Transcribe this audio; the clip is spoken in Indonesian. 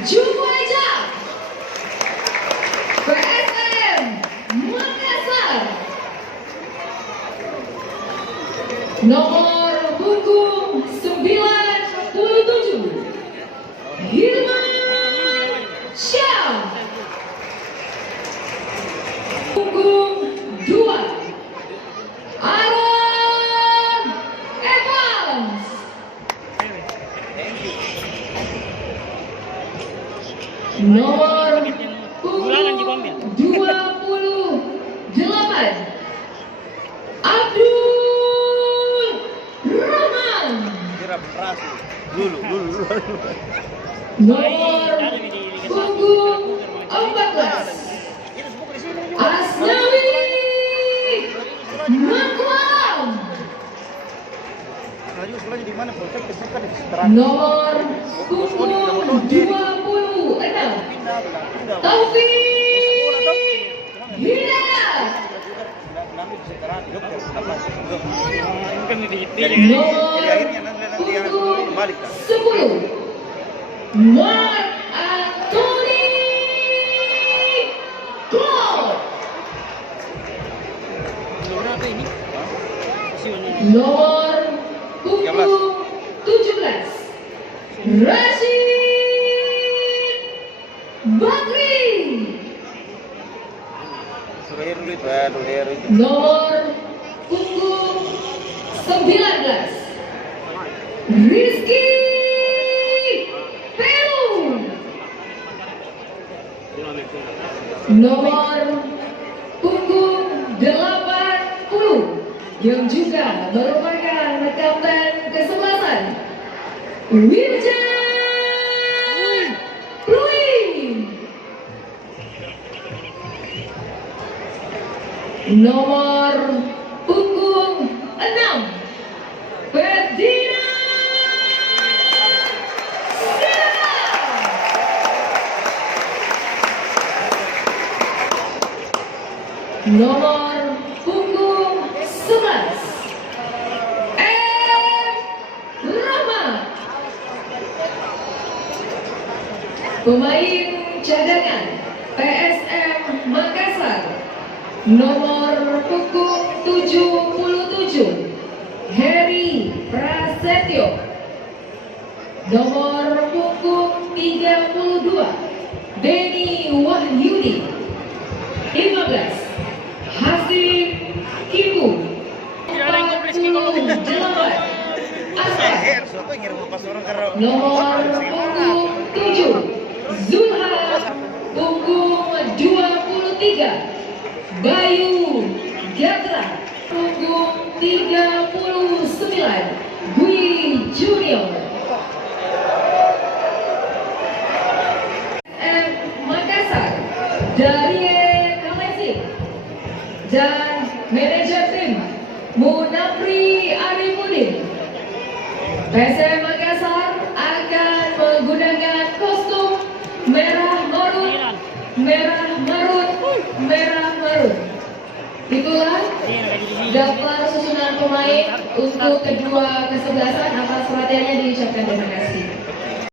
Jumbo aja PSM Makassar. Nomor punggung 97 Hilman Syah. Punggung 2 Aaron Evans. Nomor punggung 28 Abdul Rahman. Nomor punggung 14 Asnawi Makwalam. Nomor punggung 26 Taufik Hidayat. Nomor punggung 10 Mark Anthony Claude. Nomor punggung 17 Rashid Bakri. Nomor punggung 19 Rizky Pelu. Nomor punggung 80 yang juga merupakan kapten kesebelasan Wirjan Pluim. Nomor punggung 6 Ferdinand Silva. Nomor punggung 11 Rahmat. Pemain cadangan PSM Makassar. Nomor punggung 77 Heri Prasetyo. Nomor punggung 32 Denny Wahyudi. 15 Hasib Kibu. 48 Asep. Nomor punggung 7 Zulhas. Punggung 23 Bayu Gatra. Punggung 39 Dwi Junior. Makassar dari Kalesi dan manajer tim Munafri Arifudin. PSM Makassar akan menggunakan kostum merah marun, merah marun, merah marun. Itulah daftar susunan pemain untuk kedua kesebelasan. Atas perhatiannya diucapkan terima kasih.